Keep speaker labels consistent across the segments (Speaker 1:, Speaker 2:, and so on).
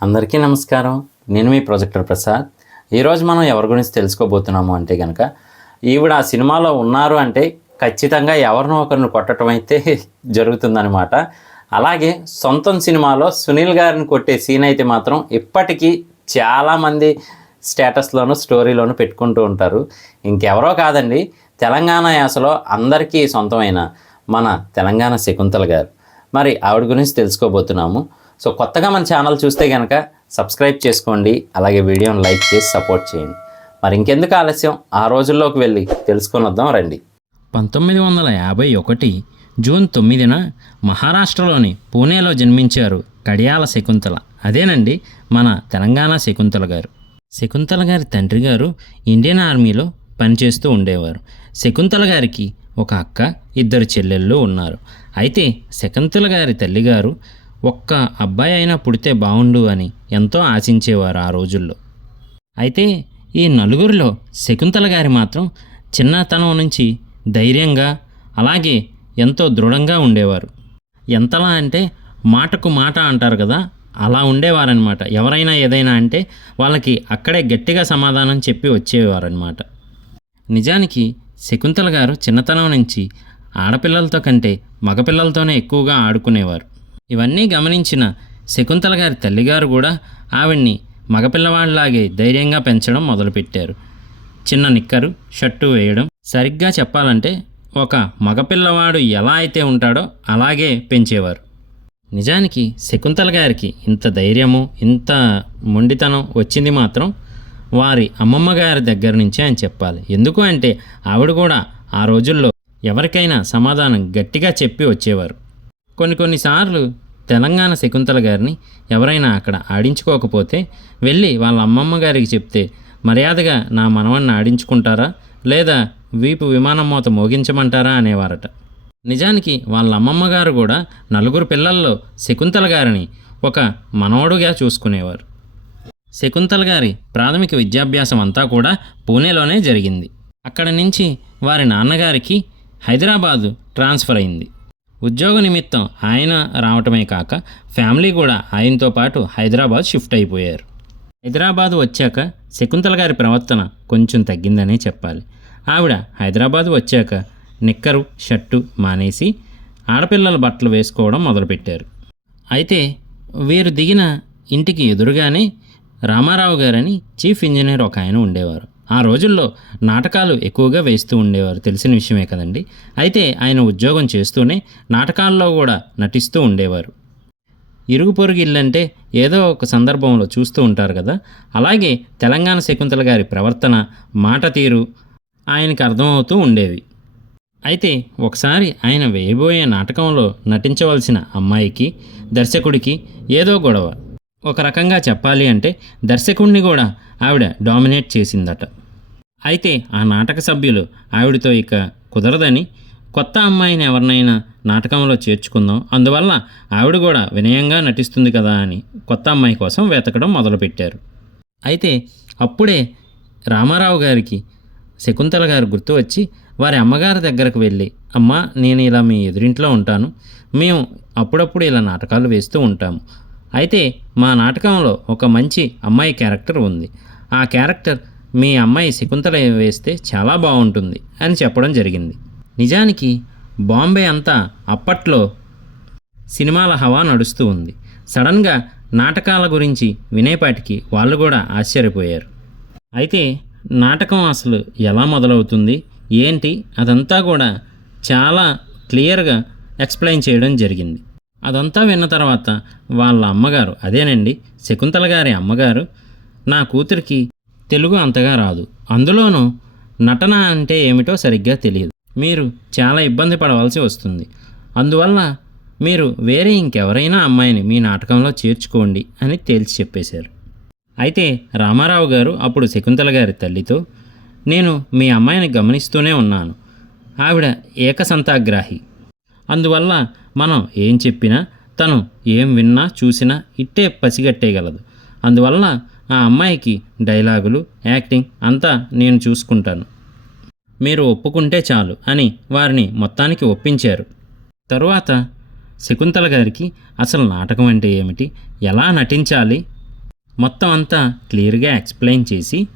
Speaker 1: అందరికీ నమస్కారం. నేను మీ ప్రొజెక్టర్ ప్రసాద్. ఈరోజు మనం ఎవరి గురించి తెలుసుకోబోతున్నాము అంటే కనుక ఈవిడ ఆ సినిమాలో ఉన్నారు అంటే ఖచ్చితంగా ఎవరినో ఒకరిని కొట్టడం అయితే జరుగుతుందనమాట అలాగే సొంతం సినిమాలో సునీల్ గారిని కొట్టే సీన్ అయితే మాత్రం ఇప్పటికీ చాలామంది స్టేటస్లోను స్టోరీలోను పెట్టుకుంటూ ఉంటారు. ఇంకెవరో కాదండి తెలంగాణ యాసలో అందరికీ సొంతమైన మన తెలంగాణ శకుంతల గారు. మరి ఆవిడ గురించి తెలుసుకోబోతున్నాము. సో కొత్తగా మన ఛానల్ చూస్తే కనుక సబ్స్క్రైబ్ చేసుకోండి అలాగే వీడియోని లైక్ చేసి సపోర్ట్ చేయండి. మరి ఇంకెందుకు ఆలస్యం? ఆ రోజుల్లోకి వెళ్ళి తెలుసుకొని వద్దాం రండి.
Speaker 2: పంతొమ్మిది వందల యాభై ఒకటి జూన్ తొమ్మిదిన మహారాష్ట్రలోని పూణేలో జన్మించారు కడియాల శకుంతల. అదేనండి మన తెలంగాణ శకుంతల గారు. శకుంతల గారి తండ్రి గారు ఇండియన్ ఆర్మీలో పనిచేస్తూ ఉండేవారు. శకుంతల గారికి ఒక అక్క ఇద్దరు చెల్లెళ్ళు ఉన్నారు. అయితే శకుంతల గారి తల్లిగారు ఒక్క అబ్బాయి అయినా పుడితే బాగుండు అని ఎంతో ఆశించేవారు ఆ రోజుల్లో. అయితే ఈ నలుగురిలో శకుంతల గారి మాత్రం చిన్నతనం నుంచి ధైర్యంగా అలాగే ఎంతో దృఢంగా ఉండేవారు. ఎంతలా అంటే మాటకు మాట అంటారు కదా అలా ఉండేవారనమాట ఎవరైనా ఏదైనా అంటే వాళ్ళకి అక్కడే గట్టిగా సమాధానం చెప్పి వచ్చేవారనమాట నిజానికి శకుంతల గారు చిన్నతనం నుంచి ఆడపిల్లలతో కంటే మగపిల్లలతోనే ఎక్కువగా ఆడుకునేవారు. ఇవన్నీ గమనించిన శకుంతల గారి తల్లిగారు కూడా ఆవిడ్ని మగపిల్లవాడిలాగే ధైర్యంగా పెంచడం మొదలుపెట్టారు. చిన్న నిక్కరు షర్టు వేయడం సరిగ్గా చెప్పాలంటే ఒక మగపిల్లవాడు ఎలా అయితే ఉంటాడో అలాగే పెంచేవారు. నిజానికి శకుంతల గారికి ఇంత ధైర్యము ఇంత మొండితనం వచ్చింది మాత్రం వారి అమ్మమ్మ గారి దగ్గర నుంచే అని చెప్పాలి. ఎందుకు అంటే ఆవిడ కూడా ఆ రోజుల్లో ఎవరికైనా సమాధానం గట్టిగా చెప్పి వచ్చేవారు. కొన్ని కొన్నిసార్లు తెలంగాణ శకుంతల గారిని ఎవరైనా అక్కడ ఆడించుకోకపోతే వెళ్ళి వాళ్ళ అమ్మమ్మ గారికి చెప్తే మర్యాదగా నా మనవన్ని ఆడించుకుంటారా? లేదా వీపు విమానం మూత మోగించమంటారా? అనేవారట. నిజానికి వాళ్ళ అమ్మమ్మ గారు కూడా నలుగురు పిల్లల్లో శకుంతల గారిని ఒక మనవడుగా చూసుకునేవారు. శకుంతల గారి ప్రాథమిక విద్యాభ్యాసం అంతా కూడా పూణేలోనే జరిగింది. అక్కడ నుంచి వారి నాన్నగారికి హైదరాబాదు ట్రాన్స్ఫర్ అయింది. ఉద్యోగ నిమిత్తం ఆయన రావటమే కాక ఫ్యామిలీ కూడా ఆయనతో పాటు హైదరాబాద్ షిఫ్ట్ అయిపోయారు. హైదరాబాద్ వచ్చాక శకుంతల గారి ప్రవర్తన కొంచెం తగ్గిందనే చెప్పాలి. ఆవిడ హైదరాబాద్ వచ్చాక నిక్కరు షర్టు మానేసి ఆడపిల్లల బట్టలు వేసుకోవడం మొదలుపెట్టారు. అయితే వీరు దిగిన ఇంటికి ఎదురుగానే రామారావు గారని చీఫ్ ఇంజనీర్ ఒక ఆయన ఉండేవారు. ఆ రోజుల్లో నాటకాలు ఎక్కువగా వేస్తూ ఉండేవారు. తెలిసిన విషయమే కదండి. అయితే ఆయన ఉద్యోగం చేస్తూనే నాటకాల్లో కూడా నటిస్తూ ఉండేవారు. ఇరుగు పొరుగు ఇల్లంటే ఏదో ఒక సందర్భంలో చూస్తూ ఉంటారు కదా. అలాగే తెలంగాణ శకుంతల గారి ప్రవర్తన మాట తీరు ఆయనకి అర్థమవుతూ ఉండేవి. అయితే ఒకసారి ఆయన వేయబోయే నాటకంలో నటించవలసిన అమ్మాయికి దర్శకుడికి ఏదో గొడవ. ఒక రకంగా చెప్పాలి అంటే దర్శకుడిని కూడా ఆవిడ డామినేట్ చేసిందట. అయితే ఆ నాటక సభ్యులు ఆవిడతో ఇక కుదరదని కొత్త అమ్మాయిని ఎవరినైనా నాటకంలో చేర్చుకుందాం. అందువల్ల ఆవిడ కూడా వినయంగా నటిస్తుంది కదా అని కొత్త అమ్మాయి కోసం వెతకడం మొదలుపెట్టారు. అయితే అప్పుడే రామారావు గారికి శకుంతల గారు గుర్తు వచ్చి వారి అమ్మగారి దగ్గరకు వెళ్ళి అమ్మ నేను ఇలా మీ ఎదురింట్లో ఉంటాను. మేము అప్పుడప్పుడు ఇలా నాటకాలు వేస్తూ ఉంటాము. అయితే మా నాటకంలో ఒక మంచి అమ్మాయి క్యారెక్టర్ ఉంది. ఆ క్యారెక్టర్ మీ అమ్మాయి శకుంతల వేస్తే చాలా బాగుంటుంది అని చెప్పడం జరిగింది. నిజానికి బాంబే అంతా అప్పట్లో సినిమాల హవా నడుస్తూ ఉంది. సడన్గా నాటకాల గురించి వినేపాటికి వాళ్ళు కూడా ఆశ్చర్యపోయారు. అయితే నాటకం అసలు ఎలా మొదలవుతుంది? ఏంటి? అదంతా కూడా చాలా క్లియర్గా ఎక్స్ప్లెయిన్ చేయడం జరిగింది. అదంతా విన్న తర్వాత వాళ్ళ అమ్మగారు అదేనండి శకుంతల గారి అమ్మగారు నా కూతురికి తెలుగు అంతగా రాదు. అందులోనూ నటన అంటే ఏమిటో సరిగ్గా తెలియదు. మీరు చాలా ఇబ్బంది పడవలసి వస్తుంది. అందువల్ల మీరు వేరే ఇంకెవరైనా అమ్మాయిని మీ నాటకంలో చేర్చుకోండి అని తేల్చి చెప్పేశారు. అయితే రామారావు గారు అప్పుడు శకుంతల గారి తల్లితో నేను మీ అమ్మాయిని గమనిస్తూనే ఉన్నాను. ఆవిడ ఏకసంతాగ్రాహి. అందువల్ల మనం ఏం చెప్పినా తను ఏం విన్నా చూసినా ఇట్టే పసిగట్టేయగలదు. అందువల్ల ఆ అమ్మాయికి డైలాగులు యాక్టింగ్ అంతా నేను చూసుకుంటాను. మీరు ఒప్పుకుంటే చాలు అని వారిని మొత్తానికి ఒప్పించారు. తరువాత శకుంతల గారికి అసలు నాటకం అంటే ఏమిటి? ఎలా నటించాలి? మొత్తం అంతా క్లియర్గా ఎక్స్ప్లెయిన్ చేసి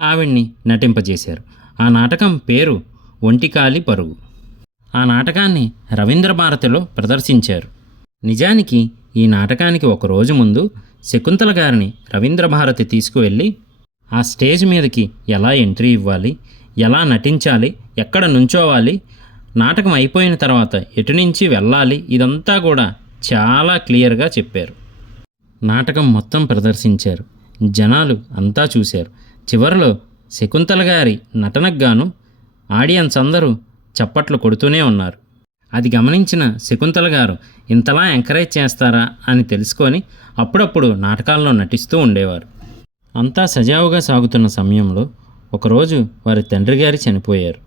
Speaker 2: ఆవిడ్ని నటింపజేశారు. ఆ నాటకం పేరు ఒంటికాలి పరుగు. ఆ నాటకాన్ని రవీంద్ర భారతిలో ప్రదర్శించారు. నిజానికి ఈ నాటకానికి ఒక రోజు ముందు శకుంతల గారిని రవీంద్ర భారతి తీసుకువెళ్ళి ఆ స్టేజ్ మీదకి ఎలా ఎంట్రీ ఇవ్వాలి? ఎలా నటించాలి? ఎక్కడ నుంచోవాలి? నాటకం అయిపోయిన తర్వాత ఎటు నుంచి వెళ్ళాలి? ఇదంతా కూడా చాలా క్లియర్గా చెప్పారు. నాటకం మొత్తం ప్రదర్శించారు. జనాలు అంతా చూశారు. చివరిలో శకుంతల గారి నటనకు గాను ఆడియన్స్ అందరూ చప్పట్లు కొడుతూనే ఉన్నారు. అది గమనించిన శకుంతల గారు ఇంతలా ఎంకరేజ్ చేస్తారా? అని తెలుసుకొని అప్పుడప్పుడు నాటకాల్లో నటిస్తూ ఉండేవారు. అంతా సజావుగా సాగుతున్న సమయంలో ఒకరోజు వారి తండ్రి గారి చనిపోయారు.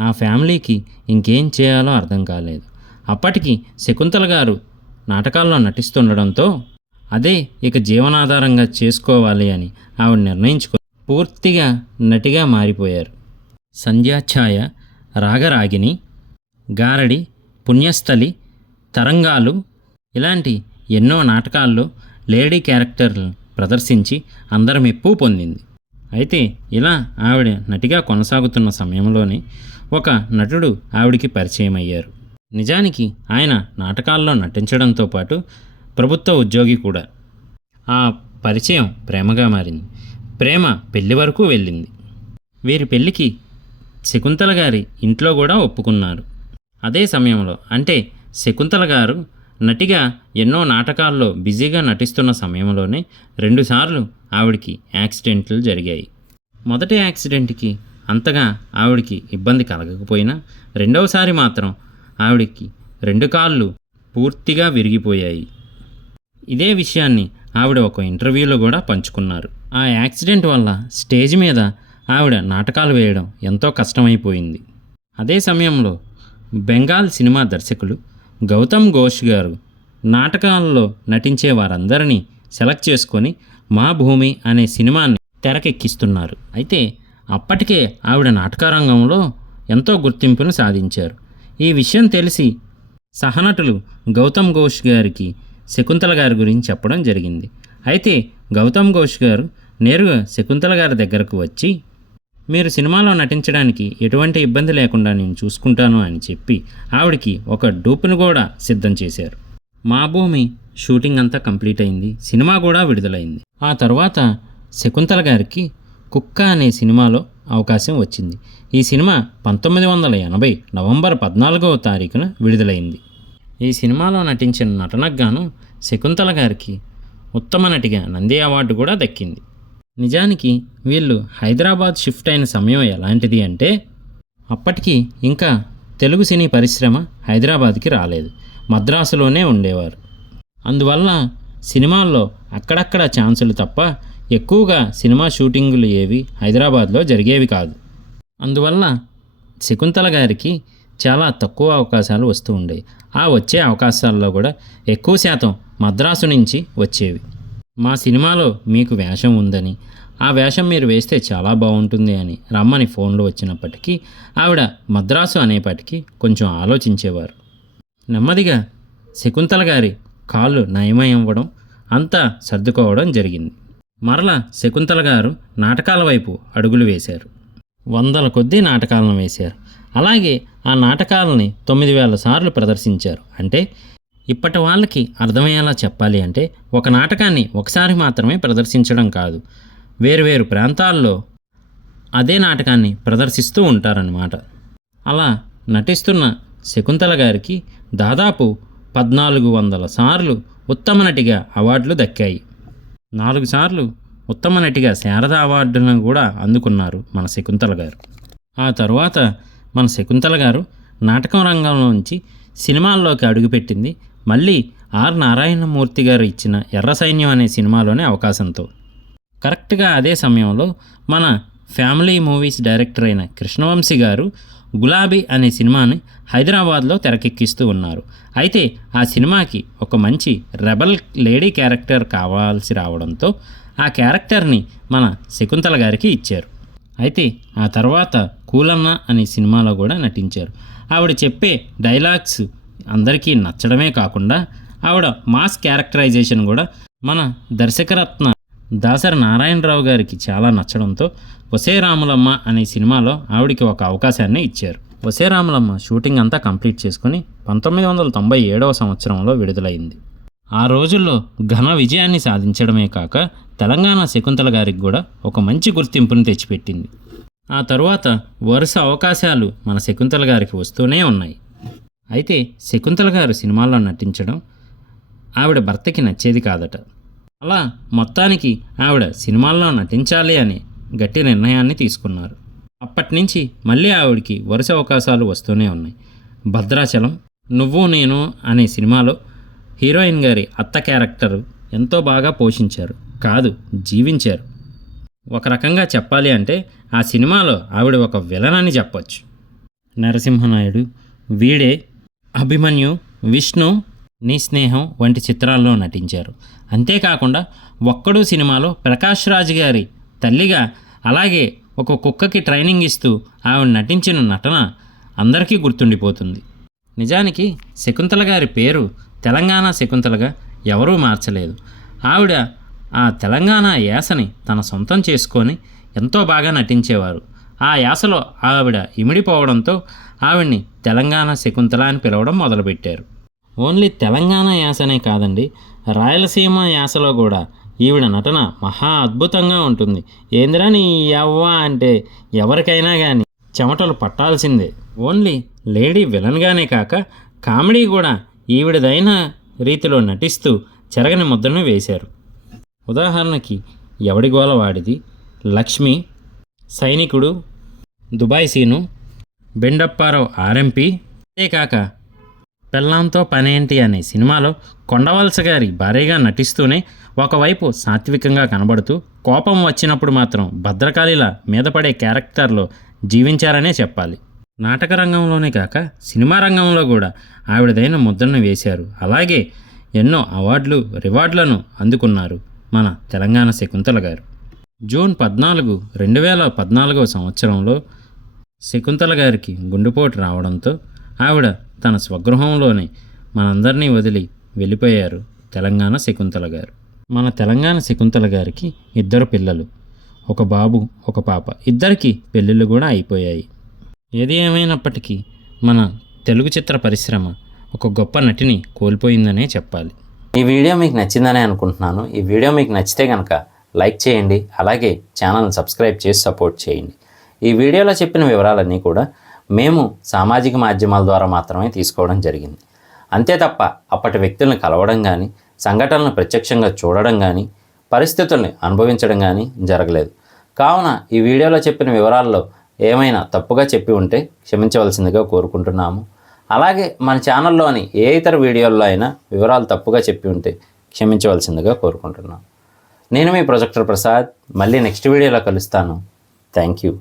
Speaker 2: ఆ ఫ్యామిలీకి ఇంకేం చేయాలో అర్థం కాలేదు. అప్పటికి శకుంతల గారు నాటకాల్లో నటిస్తుండడంతో అదే ఇక జీవనాధారంగా చేసుకోవాలి అని ఆవిడ నిర్ణయించుకో పూర్తిగా నటిగా మారిపోయారు. సంధ్యాఛాయ రాగరాగిని గారడి పుణ్యస్థలి తరంగాలు ఇలాంటి ఎన్నో నాటకాల్లో లేడీ క్యారెక్టర్లు ప్రదర్శించి అందరి మెప్పు పొందింది. అయితే ఇలా ఆవిడ నటిగా కొనసాగుతున్న సమయంలోనే ఒక నటుడు ఆవిడికి పరిచయం అయ్యారు నిజానికి ఆయన నాటకాల్లో నటించడంతో పాటు ప్రభుత్వ ఉద్యోగి కూడా. ఆ పరిచయం ప్రేమగా మారింది. ప్రేమ పెళ్ళి వరకు వెళ్ళింది. వీరి పెళ్ళికి శకుంతల గారి ఇంట్లో కూడా ఒప్పుకున్నారు. అదే సమయంలో అంటే శకుంతల గారు నటిగా ఎన్నో నాటకాల్లో బిజీగా నటిస్తున్న సమయంలోనే రెండుసార్లు ఆవిడికి యాక్సిడెంట్లు జరిగాయి. మొదటి యాక్సిడెంట్కి అంతగా ఆవిడికి ఇబ్బంది కలగకపోయినా రెండవసారి మాత్రం ఆవిడికి రెండు కాళ్ళు పూర్తిగా విరిగిపోయాయి. ఇదే విషయాన్ని ఆవిడ ఒక ఇంటర్వ్యూలో కూడా పంచుకున్నారు. ఆ యాక్సిడెంట్ వల్ల స్టేజ్ మీద ఆవిడ నాటకాలు వేయడం ఎంతో కష్టమైపోయింది. అదే సమయంలో బెంగాల్ సినిమా దర్శకులు గౌతమ్ ఘోష్ గారు నాటకాల్లో నటించే వారందరినీ సెలెక్ట్ చేసుకొని మా భూమి అనే సినిమాని తెరకెక్కిస్తున్నారు. అయితే అప్పటికే ఆవిడ నాటకరంగంలో ఎంతో గుర్తింపును సాధించారు. ఈ విషయం తెలిసి సహనటులు గౌతమ్ ఘోష్ గారికి శకుంతల గారి గురించి చెప్పడం జరిగింది. అయితే గౌతమ్ ఘోష్ గారు నేరుగా శకుంతల గారి దగ్గరకు వచ్చి మీరు సినిమాలో నటించడానికి ఎటువంటి ఇబ్బంది లేకుండా నేను చూసుకుంటాను అని చెప్పి ఆవిడికి ఒక డూప్ను కూడా సిద్ధం చేశారు. మా భూమి షూటింగ్ అంతా కంప్లీట్ అయింది సినిమా కూడా విడుదలైంది. ఆ తర్వాత శకుంతల గారికి కుక్క అనే సినిమాలో అవకాశం వచ్చింది. ఈ సినిమా పంతొమ్మిది వందల ఎనభై నవంబర్ పద్నాలుగవ తారీఖున విడుదలైంది. ఈ సినిమాలో నటించిన నటనకు గాను శకుంతల గారికి ఉత్తమ నటిగా నంది అవార్డు కూడా దక్కింది. నిజానికి వీళ్ళు హైదరాబాద్ షిఫ్ట్ అయిన సమయం ఎలాంటిది అంటే అప్పటికి ఇంకా తెలుగు సినీ పరిశ్రమ హైదరాబాద్కి రాలేదు. మద్రాసులోనే ఉండేవారు. అందువల్ల సినిమాల్లో అక్కడక్కడ ఛాన్సులు తప్ప ఎక్కువగా సినిమా షూటింగులు ఏవి హైదరాబాద్లో జరిగేవి కాదు. అందువల్ల శకుంతల గారికి చాలా తక్కువ అవకాశాలు వస్తూ ఉండేవి. ఆ వచ్చే అవకాశాల్లో కూడా ఎక్కువ శాతం మద్రాసు నుంచి వచ్చేవి. మా సినిమాలో మీకు వేషం ఉందని ఆ వేషం మీరు వేస్తే చాలా బాగుంటుంది అని రమ్మని ఫోన్లో వచ్చినప్పటికీ ఆవిడ మద్రాసు అనేప్పటికీ కొంచెం ఆలోచించేవారు. నెమ్మదిగా శకుంతల గారి కాళ్ళు నయమయ్యవ్వడం అంతా సర్దుకోవడం జరిగింది. మరల శకుంతల గారు నాటకాల వైపు అడుగులు వేశారు. వందల కొద్దీ నాటకాలను వేశారు. అలాగే ఆ నాటకాలని తొమ్మిది వేల సార్లు ప్రదర్శించారు. అంటే ఇప్పటి వాళ్ళకి అర్థమయ్యేలా చెప్పాలి అంటే ఒక నాటకాన్ని ఒకసారి మాత్రమే ప్రదర్శించడం కాదు. వేరువేరు ప్రాంతాల్లో అదే నాటకాన్ని ప్రదర్శిస్తూ ఉంటారన్నమాట. అలా నటిస్తున్న శకుంతల గారికి దాదాపు పద్నాలుగు వందల సార్లు ఉత్తమ నటిగా అవార్డులు దక్కాయి. నాలుగు సార్లు ఉత్తమ నటిగా శారద అవార్డును కూడా అందుకున్నారు మన శకుంతల గారు. ఆ తరువాత మన శకుంతల గారు నాటకం రంగంలోంచి సినిమాల్లోకి అడుగుపెట్టింది మళ్ళీ ఆర్ నారాయణమూర్తి గారు ఇచ్చిన ఎర్ర సైన్యం అనే సినిమాలోనే అవకాశంతో. కరెక్ట్గా అదే సమయంలో మన ఫ్యామిలీ మూవీస్ డైరెక్టర్ అయిన కృష్ణవంశీ గారు గులాబీ అనే సినిమాని హైదరాబాద్లో తెరకెక్కిస్తూ ఉన్నారు. అయితే ఆ సినిమాకి ఒక మంచి రెబల్ లేడీ క్యారెక్టర్ కావాల్సి రావడంతో ఆ క్యారెక్టర్ని మన శకుంతల గారికి ఇచ్చారు. అయితే ఆ తర్వాత కూలన్న అనే సినిమాలో కూడా నటించారు. ఆవిడ చెప్పే డైలాగ్స్ అందరికీ నచ్చడమే కాకుండా ఆవిడ మాస్ క్యారెక్టరైజేషన్ కూడా మన దర్శకరత్న దాసరి నారాయణరావు గారికి చాలా నచ్చడంతో వసే రాములమ్మ అనే సినిమాలో ఆవిడికి ఒక అవకాశాన్ని ఇచ్చారు. వసే రాములమ్మ షూటింగ్ అంతా కంప్లీట్ చేసుకుని పంతొమ్మిది వందల తొంభై ఏడవ సంవత్సరంలో విడుదలైంది. ఆ రోజుల్లో ఘన విజయాన్ని సాధించడమే కాక తెలంగాణ శకుంతల గారికి కూడా ఒక మంచి గుర్తింపుని తెచ్చిపెట్టింది. ఆ తరువాత వరుస అవకాశాలు మన శకుంతల గారికి వస్తూనే ఉన్నాయి. అయితే శకుంతల గారు సినిమాల్లో నటించడం ఆవిడ భర్తకి నచ్చేది కాదట. అలా మొత్తానికి ఆవిడ సినిమాల్లో నటించాలి అని గట్టి నిర్ణయాన్ని తీసుకున్నారు. అప్పటి నుంచి మళ్ళీ ఆవిడకి వరుస అవకాశాలు వస్తూనే ఉన్నాయి. భద్రాచలం నువ్వు నేను అనే సినిమాలో హీరోయిన్ గారి అత్త క్యారెక్టరు ఎంతో బాగా పోషించారు. కాదు జీవించారు. ఒక రకంగా చెప్పాలి అంటే ఆ సినిమాలో ఆవిడ ఒక విలన్ అని చెప్పొచ్చు. నరసింహనాయుడు వీడే అభిమన్యు విష్ణు నీ స్నేహం వంటి చిత్రాల్లో నటించారు. అంతేకాకుండా ఒక్కడు సినిమాలో ప్రకాష్ రాజ్ గారి తల్లిగా అలాగే ఒక కుక్కకి ట్రైనింగ్ ఇస్తూ ఆవిడ నటించిన నటన అందరికీ గుర్తుండిపోతుంది. నిజానికి శకుంతల గారి పేరు తెలంగాణ శకుంతలగా ఎవరూ మార్చలేదు. ఆవిడ ఆ తెలంగాణ యాసని తన సొంతం చేసుకొని ఎంతో బాగా నటించేవారు. ఆ యాసలో ఆవిడ ఇమిడిపోవడంతో ఆవిడ్ని తెలంగాణ శకుంతల అని పిలవడం మొదలుపెట్టారు. ఓన్లీ తెలంగాణ యాసనే కాదండి రాయలసీమ యాసలో కూడా ఈవిడ నటన మహా అద్భుతంగా ఉంటుంది. ఏందిరా నీ యవ్వ అంటే ఎవరికైనా కానీ చెమటలు పట్టాల్సిందే. ఓన్లీ లేడీ విలన్గానే కాక కామెడీ కూడా ఈవిడదైన రీతిలో నటిస్తూ చెరగని ముద్రను వేశారు. ఉదాహరణకి ఎవడి గోల వాడిది లక్ష్మి సైనికుడు దుబాయ్ సీను బెండప్పారావు ఆర్ఎంపీ. అంతేకాక పెళ్ళాంతో పనేంటి అనే సినిమాలో కొండవలస గారి భారీగా నటిస్తూనే ఒకవైపు సాత్వికంగా కనబడుతూ కోపం వచ్చినప్పుడు మాత్రం భద్రకాళిలా మీద పడే క్యారెక్టర్లో జీవించారనే చెప్పాలి. నాటక రంగంలోనే కాక సినిమా రంగంలో కూడా ఆవిడదైన ముద్రను వేశారు. అలాగే ఎన్నో అవార్డులు రివార్డులను అందుకున్నారు మన తెలంగాణ శకుంతల గారు. జూన్ పద్నాలుగు రెండు వేల పద్నాలుగవ సంవత్సరంలో శకుంతల గారికి గుండెపోటు రావడంతో ఆవిడ తన స్వగృహంలోనే మనందరినీ వదిలి వెళ్ళిపోయారు తెలంగాణ శకుంతల గారు. మన తెలంగాణ శకుంతల గారికి ఇద్దరు పిల్లలు ఒక బాబు ఒక పాప. ఇద్దరికి పెళ్ళిళ్ళు కూడా అయిపోయాయి. ఏది ఏమైనప్పటికీ మన తెలుగు చిత్ర పరిశ్రమ ఒక గొప్ప నటిని కోల్పోయిందనే చెప్పాలి.
Speaker 1: ఈ వీడియో మీకు నచ్చిందనే అనుకుంటున్నాను. ఈ వీడియో మీకు నచ్చితే కనుక లైక్ చేయండి అలాగే ఛానల్ని సబ్స్క్రైబ్ చేసి సపోర్ట్ చేయండి. ఈ వీడియోలో చెప్పిన వివరాలన్నీ కూడా మేము సామాజిక మాధ్యమాల ద్వారా మాత్రమే తీసుకోవడం జరిగింది. అంతే తప్ప అప్పటి వ్యక్తులను కలవడం కానీ సంఘటనలను ప్రత్యక్షంగా చూడడం కానీ పరిస్థితుల్ని అనుభవించడం కానీ జరగలేదు. కావున ఈ వీడియోలో చెప్పిన వివరాల్లో ఏమైనా తప్పుగా చెప్పి ఉంటే క్షమించవలసిందిగా కోరుకుంటున్నాము. అలాగే మన ఛానల్లోని ఏ ఇతర వీడియోల్లో అయినా వివరాలు తప్పుగా చెప్పి ఉంటే క్షమించవలసిందిగా కోరుకుంటున్నాం నేను మీ ప్రొజెక్టర్ ప్రసాద్. మళ్ళీ నెక్స్ట్ వీడియోలో కలుస్తాను. Thank you.